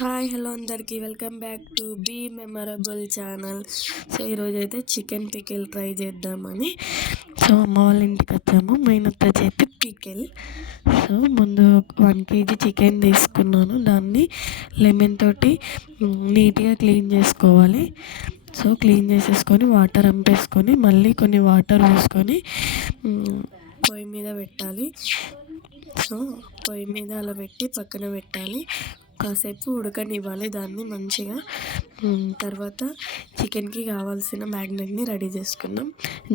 Hi hello అందరికీ welcome back to be memorable channel. So ఈరోజైతే chicken pickle try చేద్దామని so అమ్మ వాళ్ళ ఇంటికి వచ్చాము. మేనత్త చేతి పికిల్. సో ముందు 1 kg చికెన్ తీసుకున్నాను. దాన్ని లెమన్ తోటి నీట్గా క్లీన్ చేసుకోవాలి. సో క్లీన్ చేసేసుకొని వాటర్ అంపేసుకొని మళ్ళీ కొన్ని వాటర్ వేసుకొని పొయ్యి మీద పెట్టాలి. సో పొయ్యి మీద అలా పెట్టి పక్కన పెట్టాలి. కాసేపు ఉడకనివ్వాలి దాన్ని మంచిగా. తర్వాత చికెన్కి కావాల్సిన మ్యాగ్నెట్ని రెడీ చేసుకుందాం.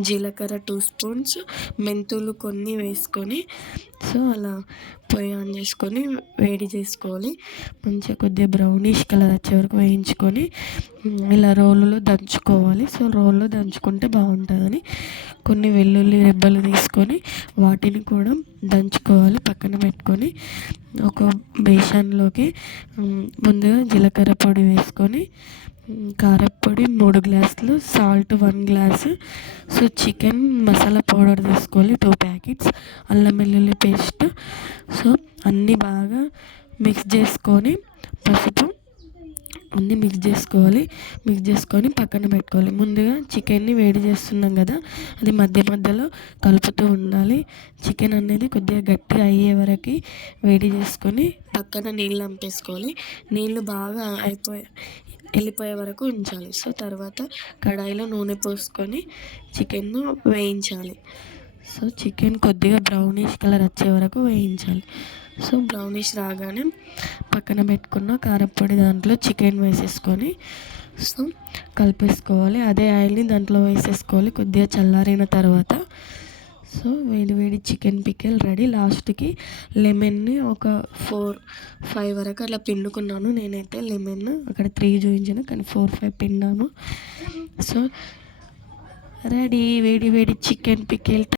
జీలకర్ర 2 స్పూన్స్, మెంతులు కొన్ని వేసుకొని సో అలా పొయ్యి ఆన్ చేసుకొని వేడి చేసుకోవాలి. మంచిగా కొద్దిగా బ్రౌనిష్ కలర్ వచ్చే వరకు వేయించుకొని ఇలా రోలులో దంచుకోవాలి. సో రోల్లో దంచుకుంటే బాగుంటుందని కొన్ని వెల్లుల్లి రెబ్బలు తీసుకొని వాటిని కూడా దంచుకోవాలి. పక్కన పెట్టుకొని ఒక బేసన్లోకి ముందుగా జీలకర్ర పొడి వేసుకొని కారప్పొడి 3 గ్లాసులు, salt 1 glass, so chicken masala powder తీసుకోవాలి 2 ప్యాకెట్స్, అల్లం వెల్లుల్లి పేస్ట్. సో అన్నీ బాగా మిక్స్ చేసుకొని పసుపు అన్నీ మిక్స్ చేసుకొని పక్కన పెట్టుకోవాలి. ముందుగా చికెన్ని వేడి చేస్తున్నాం కదా, అది మధ్య మధ్యలో కలుపుతూ ఉండాలి. చికెన్ అనేది కొద్దిగా గట్టిగా అయ్యే వరకు వేడి చేసుకొని పక్కన నీళ్ళు అంపేసుకోవాలి. నీళ్ళు బాగా వెళ్ళిపోయే వరకు ఉంచాలి. సో తర్వాత కడాయిలో నూనె పోసుకొని చికెన్ను వేయించాలి. సో చికెన్ కొద్దిగా బ్రౌనిష్ కలర్ వచ్చే వరకు వేయించాలి. సో బ్రౌనిష్ రాగానే పక్కన పెట్టుకున్న కారప్పొడి దాంట్లో చికెన్ వేసేసుకొని సో కలిపేసుకోవాలి. అదే ఆయిల్ని దాంట్లో వేసేసుకోవాలి. కొద్దిగా చల్లారిన తర్వాత సో వేడి చికెన్ పికిల్ రెడీ. లాస్ట్కి లెమన్ని ఒక 4-5 వరకు అట్లా పిండుకున్నాను నేనైతే. లెమన్ అక్కడ 3 చూపించాను కానీ 4-5 పిండాను. సో రెడీ వేడి చికెన్ పికిల్.